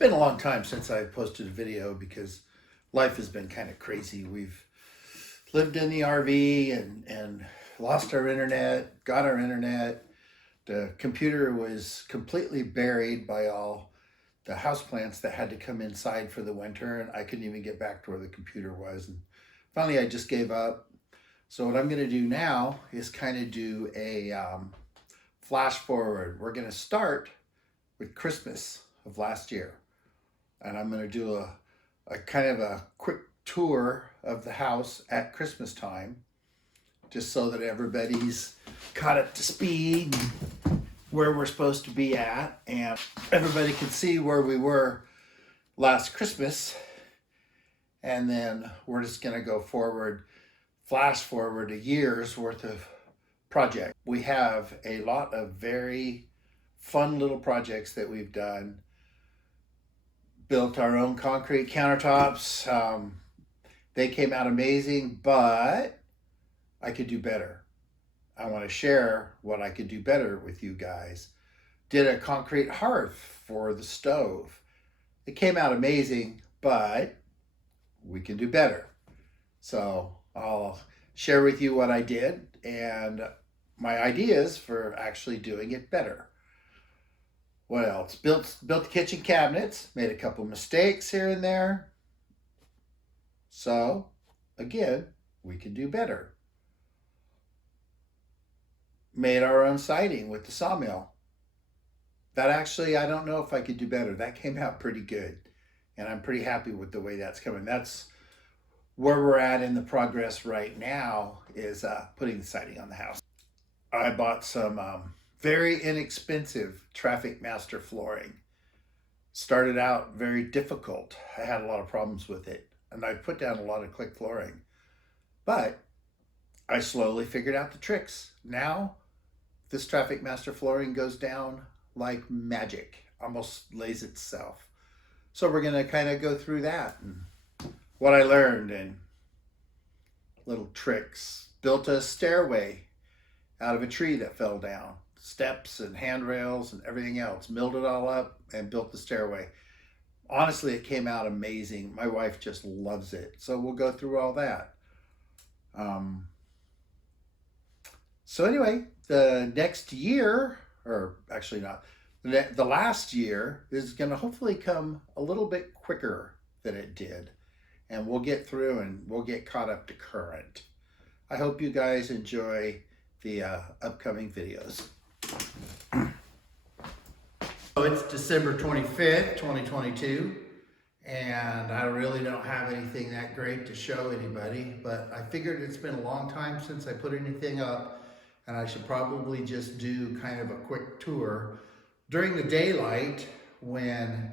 been a long time since I posted a video because life has been kind of crazy. We've lived in the RV and lost our internet, got our internet. The computer was completely buried by all the houseplants that had to come inside for the winter, and I couldn't even get back to where the computer was. And finally, I just gave up. So what I'm going to do now is kind of do a flash forward. We're going to start with Christmas of last year. And I'm going to do a kind of a quick tour of the house at Christmas time, just so that everybody's caught up to speed and where we're supposed to be at, and everybody can see where we were last Christmas. And then we're just going to go forward, flash forward a year's worth of project. We have a lot of very fun little projects that we've done. Built our own concrete countertops. They came out amazing, but I could do better. I want to share what I could do better with you guys. Did a concrete hearth for the stove. It came out amazing, but we can do better. So I'll share with you what I did and my ideas for actually doing it better. What else? Built the kitchen cabinets, made a couple mistakes here and there. So, again, we can do better. Made our own siding with the sawmill. That actually, I don't know if I could do better. That came out pretty good. And I'm pretty happy with the way that's coming. That's where we're at in the progress right now, is putting the siding on the house. I bought some very inexpensive Traffic Master flooring. Started out very difficult. I had a lot of problems with it, and I put down a lot of click flooring. But I slowly figured out the tricks. Now, this Traffic Master flooring goes down like magic, almost lays itself. So we're gonna kind of go through that and what I learned and little tricks. Built a stairway out of a tree that fell down. Steps and handrails and everything else. Milled it all up and built the stairway. Honestly, it came out amazing. My wife just loves it. So we'll go through all that. So anyway, the next year, or actually not, the last year is going to hopefully come a little bit quicker than it did. And we'll get through and we'll get caught up to current. I hope you guys enjoy the upcoming videos. So it's December 25th, 2022, and I really don't have anything that great to show anybody, but I figured it's been a long time since I put anything up, and I should probably just do kind of a quick tour during the daylight when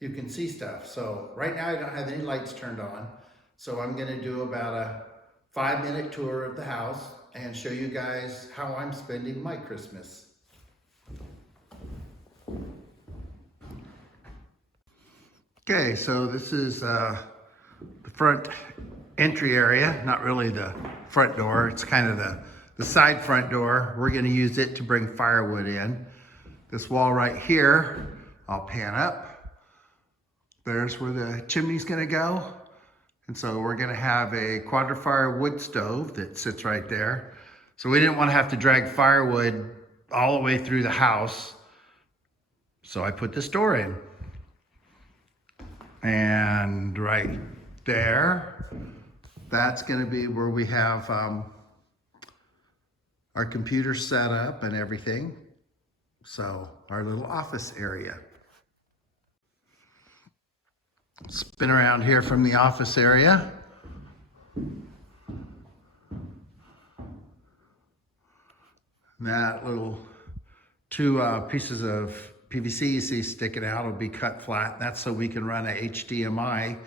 you can see stuff. So right now I don't have any lights turned on, so I'm going to do about a 5-minute tour of the house and show you guys how I'm spending my Christmas. Okay, so this is the front entry area, not really the front door. It's kind of the side front door. We're going to use it to bring firewood in. This wall right here, I'll pan up. There's where the chimney's going to go. And so we're going to have a quadrifire wood stove that sits right there. So we didn't want to have to drag firewood all the way through the house. So I put this door in. And right there, that's going to be where we have our computer set up and everything. So our little office area. Spin around here from the office area. That little two pieces of PVC you see sticking out will be cut flat. That's so we can run a HDMI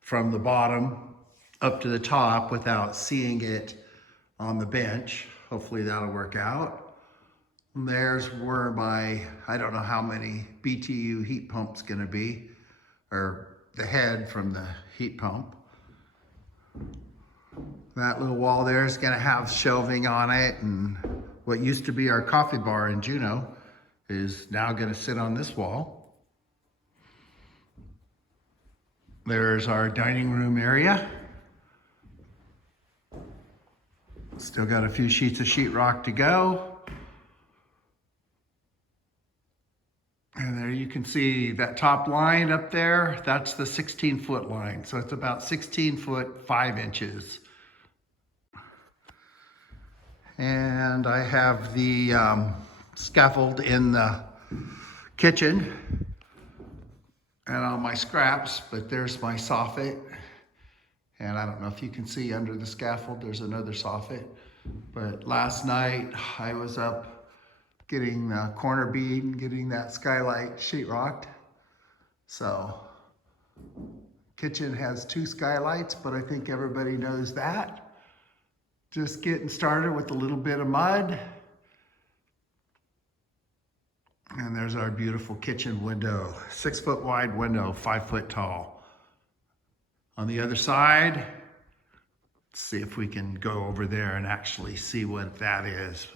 from the bottom up to the top without seeing it on the bench. Hopefully that'll work out. And there's where my, I don't know how many BTU heat pump's gonna be, or the head from the heat pump. That little wall there is gonna have shelving on it, and what used to be our coffee bar in Juneau is now going to sit on this wall. There's our dining room area. Still got a few sheets of sheetrock to go. And there you can see that top line up there, that's the 16-foot line. So it's about 16 foot 5 inches. And I have the scaffold in the kitchen and all my scraps, but there's my soffit. And I don't know if you can see under the scaffold, there's another soffit. But last night I was up getting the corner bead and getting that skylight sheetrocked. So kitchen has 2 skylights, but I think everybody knows that. Just getting started with a little bit of mud. And there's our beautiful kitchen window. 6 foot wide window, 5 foot tall. On the other side, let's see if we can go over there and actually see what that is.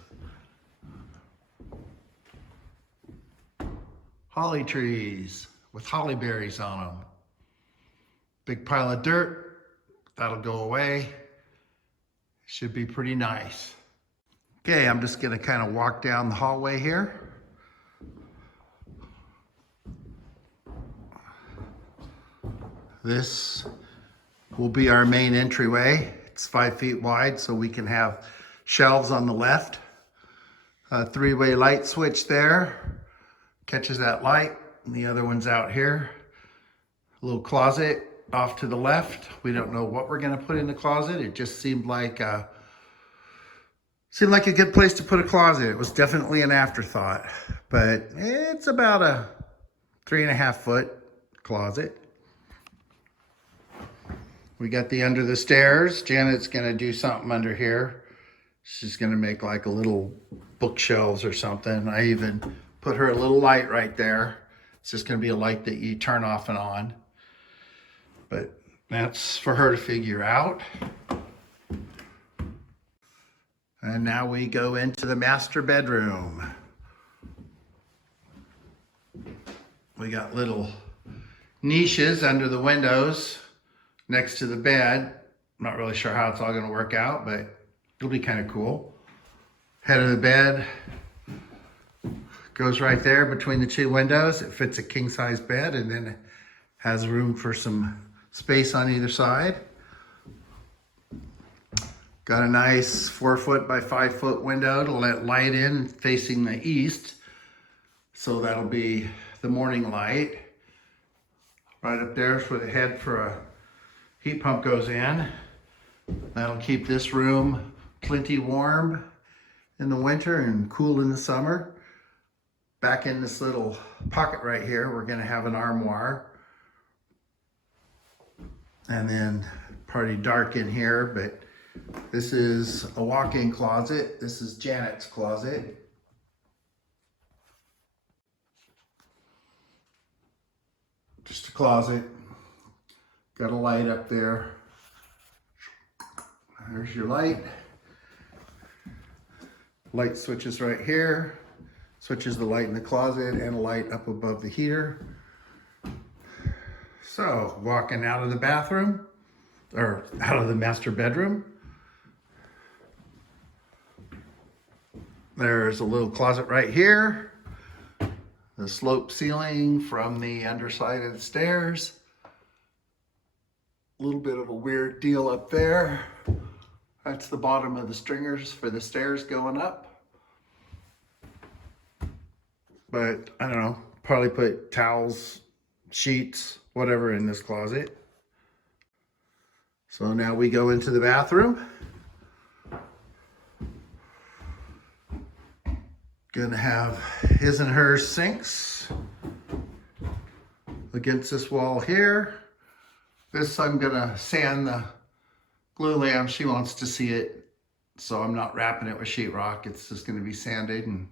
Holly trees with holly berries on them. Big pile of dirt, that'll go away. Should be pretty nice. Okay, I'm just gonna kind of walk down the hallway here. This will be our main entryway. It's 5 feet wide, so we can have shelves on the left. A 3-way light switch there. Catches that light, and the other one's out here. A little closet off to the left. We don't know what we're gonna put in the closet. It just seemed like a good place to put a closet. It was definitely an afterthought, but it's about a 3.5 foot closet. We got the under the stairs. Janet's gonna do something under here. She's gonna make like a little bookshelves or something. I even put her a little light right there. It's just gonna be a light that you turn off and on. But that's for her to figure out. And now we go into the master bedroom. We got little niches under the windows next to the bed. I'm not really sure how it's all gonna work out, but it'll be kind of cool. Head of the bed goes right there between the 2 windows. It fits a king size bed and then it has room for some space on either side. Got a nice 4 foot by 5 foot window to let light in facing the east. So that'll be the morning light. Right up there is where the head for a heat pump goes in. That'll keep this room plenty warm in the winter and cool in the summer. Back in this little pocket right here, we're gonna have an armoire. And then pretty dark in here, but this is a walk-in closet. This is Janet's closet. Just a closet. Got a light up there. There's your light. Light switches right here. Switches the light in the closet and a light up above the heater. So, walking out of the bathroom, or out of the master bedroom. There's a little closet right here. The slope ceiling from the underside of the stairs. A little bit of a weird deal up there. That's the bottom of the stringers for the stairs going up. But I don't know, probably put towels, sheets, whatever in this closet. So now we go into the bathroom. Gonna have his and hers sinks against this wall here. This I'm gonna sand the glue lamp. She wants to see it, so I'm not wrapping it with sheetrock. It's just gonna be sanded and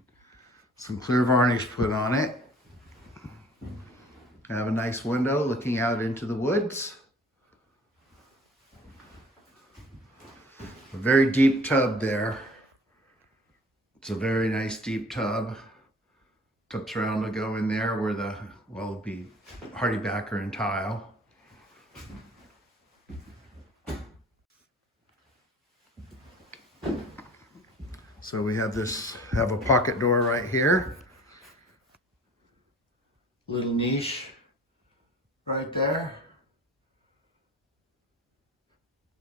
some clear varnish put on it. I have a nice window looking out into the woods. A very deep tub there. It's a very nice deep tub. Tub surround will go in there where the, well, it'll be hardy backer and tile. So we have a pocket door right here. Little niche right there.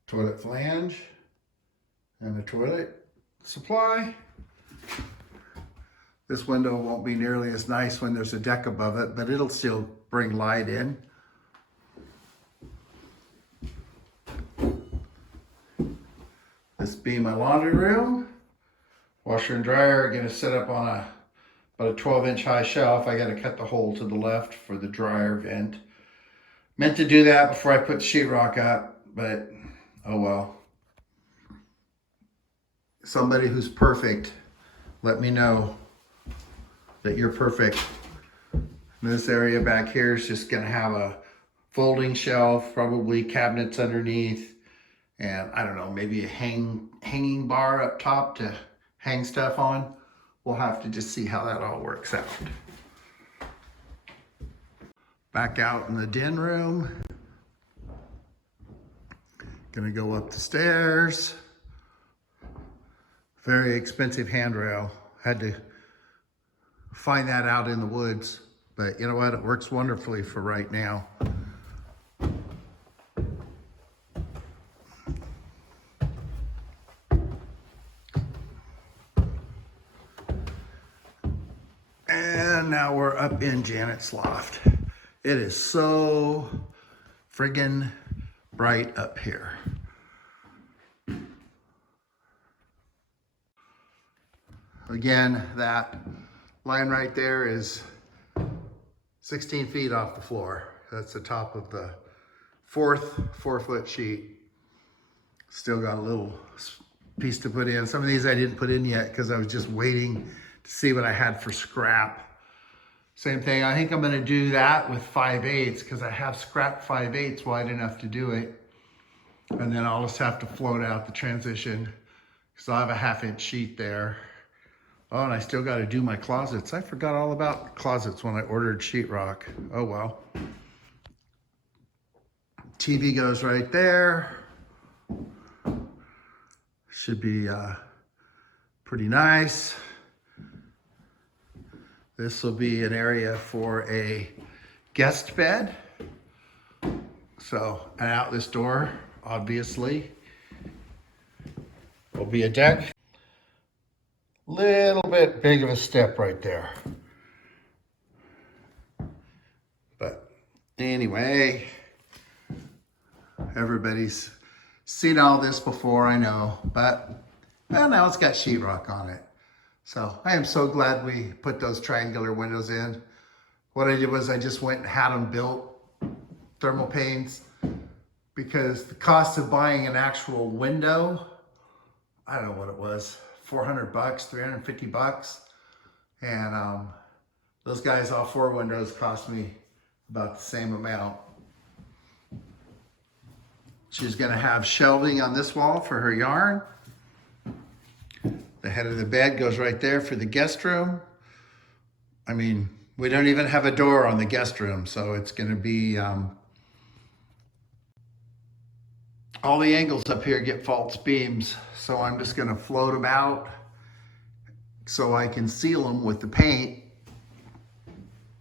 Toilet flange and a toilet supply. This window won't be nearly as nice when there's a deck above it, but it'll still bring light in. This being my laundry room. Washer and dryer are gonna sit up on about a 12-inch high shelf. I gotta cut the hole to the left for the dryer vent. Meant to do that before I put sheetrock up, but oh well. Somebody who's perfect, let me know that you're perfect. This area back here is just gonna have a folding shelf, probably cabinets underneath, and I don't know, maybe a hanging bar up top to hang stuff on. We'll have to just see how that all works out. Back out in the den room. Gonna go up the stairs. Very expensive handrail. Had to find that out in the woods, but you know what? It works wonderfully for right now. And now we're up in Janet's loft. It is so friggin' bright up here. Again, that line right there is 16 feet off the floor. That's the top of the fourth 4-foot sheet. Still got a little piece to put in. Some of these I didn't put in yet because I was just waiting to see what I had for scrap. Same thing, I think I'm gonna do that with 5/8 because I have scrap 5/8 wide enough to do it. And then I'll just have to float out the transition because I'll have a 1/2-inch sheet there. Oh, and I still got to do my closets. I forgot all about closets when I ordered sheetrock. Oh well. TV goes right there. Should be pretty nice. This will be an area for a guest bed. So, and out this door, obviously, will be a deck. Little bit big of a step right there. But anyway, everybody's seen all this before, I know, but well, now it's got sheetrock on it. So I am so glad we put those triangular windows in. What I did was I just went and had them built, thermal panes, because the cost of buying an actual window, I don't know what it was, $400, $350. And those guys, all 4 windows cost me about the same amount. She's gonna have shelving on this wall for her yarn. The head of the bed goes right there for the guest room. I mean, we don't even have a door on the guest room, so it's gonna be, all the angles up here get false beams, so I'm just gonna float them out so I can seal them with the paint.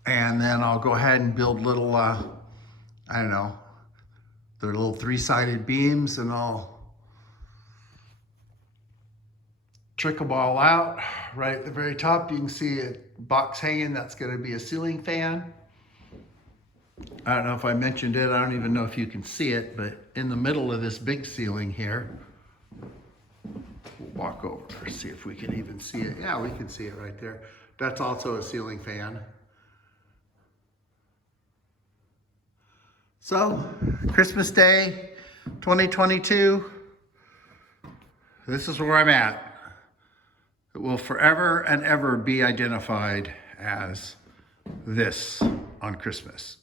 And then I'll go ahead and build little, I don't know, they're little 3-sided beams, and I'll trick them all out. Right at the very top, you can see a box hanging. That's gonna be a ceiling fan. I don't know if I mentioned it. I don't even know if you can see it, but in the middle of this big ceiling here, we'll walk over, see if we can even see it. Yeah, we can see it right there. That's also a ceiling fan. So, Christmas Day, 2022, this is where I'm at. It will forever and ever be identified as this on Christmas.